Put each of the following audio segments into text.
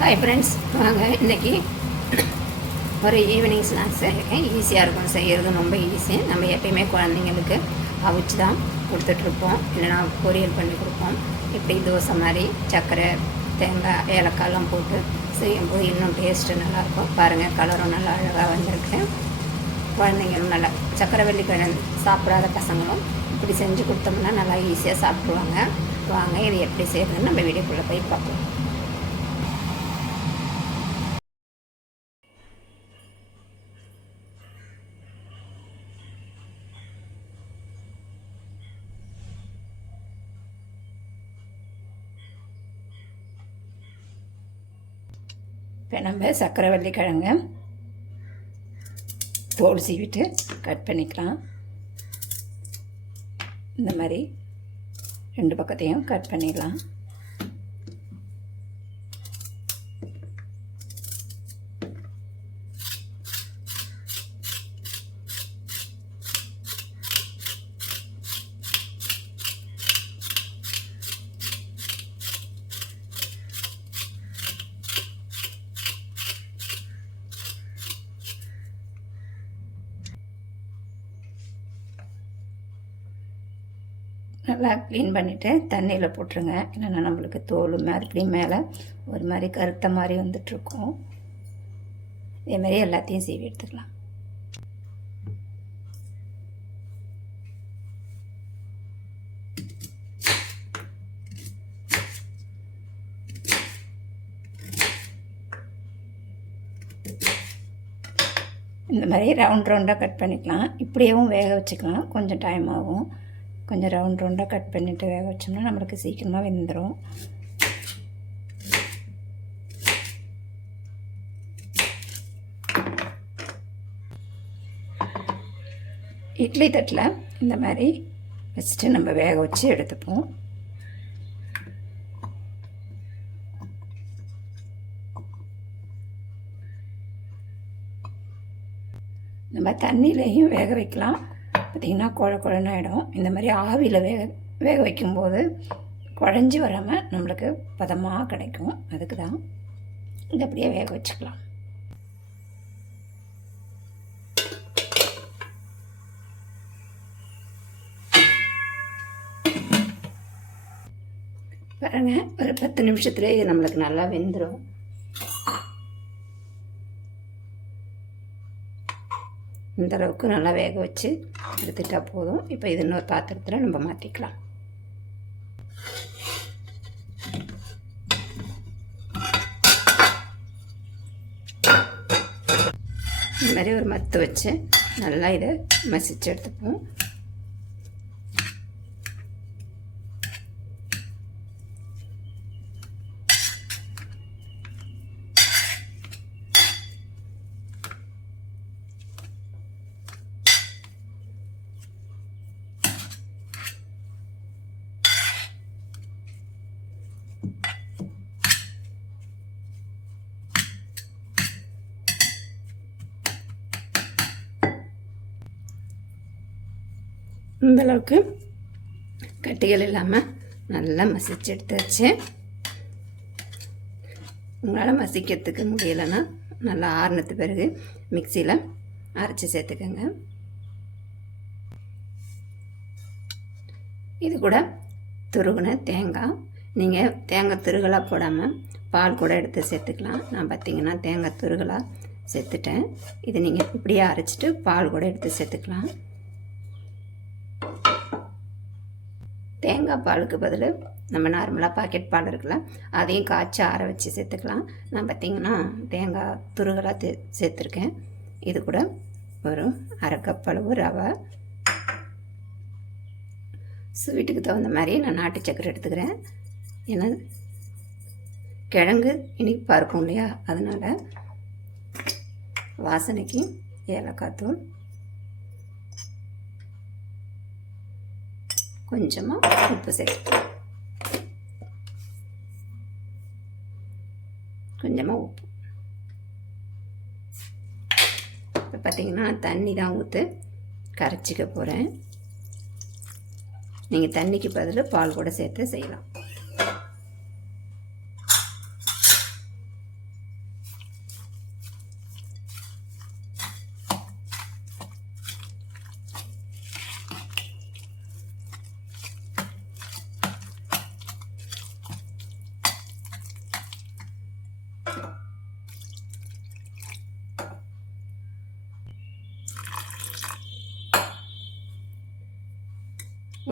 Hi friends வாங்க இன்றைக்கி ஒரு ஈவினிங் ஸ்நாக்ஸ் இருக்கேன் ஈஸியாக இருக்கும். செய்கிறது ரொம்ப ஈஸி நம்ம எப்பயுமே குழந்தைங்களுக்கு அவிச்சு தான் கொடுத்துட்ருப்போம். இல்லைனா பொரியல் பண்ணி கொடுப்போம். இப்படி தோசை மாதிரி சர்க்கரை தேங்காய் ஏலக்காயெலாம் போட்டு செய்யும்போது இன்னும் டேஸ்ட்டு நல்லாயிருக்கும் பாருங்கள் கலரும் நல்லா அழகாக வந்திருக்கு. குழந்தைங்களும் நல்லா சக்கரை வெள்ளிக்கிழங்கு சாப்பிடாத பசங்களும் இப்படி செஞ்சு கொடுத்தோம்னா நல்லா ஈஸியாக சாப்பிடுவாங்க. வாங்க இது எப்படி செய்யறதுன்னு நம்ம வீடியோக்குள்ளே போய் பார்ப்போம். இப்போ நம்ம சக்கரவள்ளி கிழங்கு தோல் சீவிட்டு கட் பண்ணிக்கலாம். இந்த மாதிரி ரெண்டு பக்கத்தையும் கட் பண்ணிடலாம். நல்லா க்ளீன் பண்ணிவிட்டு தண்ணியில் போட்டுருங்க. இல்லைன்னா நம்மளுக்கு தோல் மறுபடியும் மேலே ஒரு மாதிரி கருத்த மாதிரி வந்துட்டுருக்கும். இதேமாரி எல்லாத்தையும் சீவி எடுத்துக்கலாம். இந்த மாதிரி ரவுண்ட் ரவுண்டாக கட் பண்ணிக்கலாம். இப்படியேவும் வேக வச்சுக்கலாம். கொஞ்சம் டைம் ஆகும். கொஞ்சம் ரவுண்ட் ரவுண்டாக கட் பண்ணிவிட்டு வேக வச்சோம்னா நம்மளுக்கு சீக்கிரமாக வெந்துடும் இட்லி தட்டில் இந்த மாதிரி வச்சுட்டு நம்ம வேக வச்சு எடுத்துப்போம். நம்ம தண்ணியிலையும் வேக வைக்கலாம். பார்த்திங்கன்னா குழ குழன்னு ஆகிடும் இந்த மாதிரி ஆவியில் வேக வேக வைக்கும்போது குழஞ்சி வராமல் நம்மளுக்கு பதமாக கிடைக்கும். அதுக்கு தான் இது அப்படியே வேக வச்சுக்கலாம். பாருங்க ஒரு பத்து நிமிஷத்துலேயே இது நம்மளுக்கு நல்லா வெந்துடும் இந்த அளவுக்கு நல்லா வேக வச்சு எடுத்துட்டால் போதும். இப்போ இது இன்னொரு பாத்திரத்தில் நம்ம மாற்றிக்கலாம் இந்த மாதிரி ஒரு மத்து வச்சு நல்லா இதை மசிச்சு எடுத்துப்போம். இந்தளவுக்கு கட்டிகள் இல்லாமல் நல்லா மசிச்சு எடுத்தாச்சு. உங்களால் மசிக்கிறதுக்கு முடியலைன்னா நல்லா ஆறுனத்து பிறகு மிக்சியில் அரைச்சி சேர்த்துக்கோங்க. இது கூட துருகுன தேங்காய். நீங்கள் தேங்காய் துருகலாக போடாமல் பால் கூட எடுத்து சேர்த்துக்கலாம். நான் பார்த்தீங்கன்னா தேங்காய் துருகலாக சேர்த்துட்டேன். இது நீங்கள் இப்படியே அரைச்சிட்டு பால் கூட எடுத்து சேர்த்துக்கலாம். தேங்காய் பாலுக்கு பதில் நம்ம நார்மலாக பாக்கெட் பால் இருக்குல்ல அதையும் காய்ச்சி ஆற வச்சு சேர்த்துக்கலாம். நான் பார்த்திங்கன்னா தேங்காய் துருகலாக தே சேர்த்துருக்கேன். இது கூட ஒரு அரை கப் அளவு ரவை. ஸ்வீட்டுக்கு தகுந்த மாதிரி நான் நாட்டு சக்கரை எடுத்துக்கிறேன். ஏன்னா கிழங்கு இனிப்பாக இருக்கும் இல்லையா? அதனால் வாசனைக்கு ஏலக்காய் தூள் கொஞ்சமாக உப்பு சேர்த்துக்கலாம். கொஞ்சமாக உப்பு. இப்போ பார்த்தீங்கன்னா தண்ணி தான் ஊற்று கரைச்சிக்க போகிறேன் நீங்கள் தண்ணிக்கு பதில் பால் கூட சேர்த்து செய்யலாம்.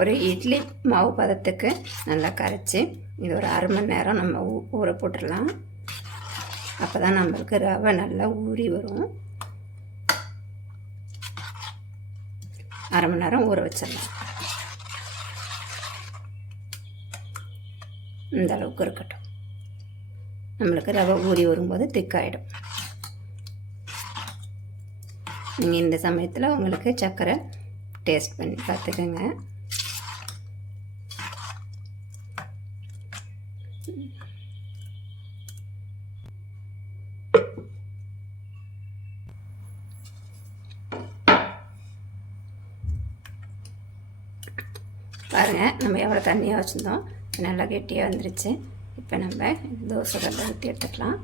ஒரு இட்லி மாவு பதத்துக்கு நல்லா கரைச்சி இது ஒரு அரை மணி நேரம் நம்ம ஊ ஊற போட்டுடலாம். அப்போ தான் நம்மளுக்கு ரவை நல்லா ஊறி வரும். அரை மணி நேரம் ஊற வச்சிடலாம். இந்த அளவுக்கு இருக்கட்டும். நம்மளுக்கு ரவை ஊறி வரும்போது திக்காயிடும் நீங்கள் இந்த சமயத்தில் உங்களுக்கு சர்க்கரை டேஸ்ட் பண்ணி பார்த்துக்கோங்க. பாருங்கள் நம்ம எவ்வளோ தண்ணியாக வச்சுருந்தோம். நல்லா கெட்டியாக வந்துருச்சு. இப்போ நம்ம தோசை கல்லை ஊற்றி எடுத்துக்கலாம்.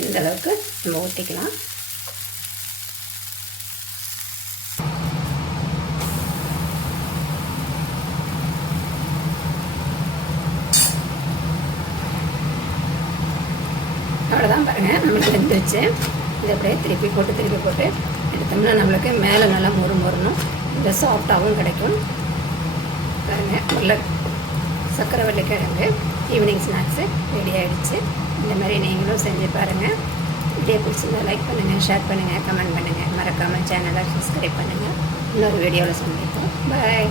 இந்த அளவுக்கு நம்ம ஊற்றிக்கலாம் அவ்வளோதான் பாருங்கள் நம்மளுக்கு வெந்துருச்சு. இதை அப்படியே திருப்பி போட்டு திருப்பி போட்டு எடுத்தோம்னா நம்மளுக்கு மேலே நல்லா மொறு மொறணும் இந்த சாஃப்டாகவும் கிடைக்கும். பாருங்கள் உள்ள சக்கரை வெள்ளைக்கிழங்கு ஈவினிங் ஸ்நாக்ஸு ரெடி ஆகிடுச்சு இந்த மாதிரி நீங்களும் செஞ்சு பாருங்கள் வீடியோ பிடிச்சிருந்தா லைக் பண்ணுங்கள் ஷேர் பண்ணுங்கள் கமெண்ட் பண்ணுங்கள் மறக்காமல் சேனலை சப்ஸ்கிரைப் பண்ணுங்கள் இன்னொரு வீடியோவில் சந்திப்போம். பாய்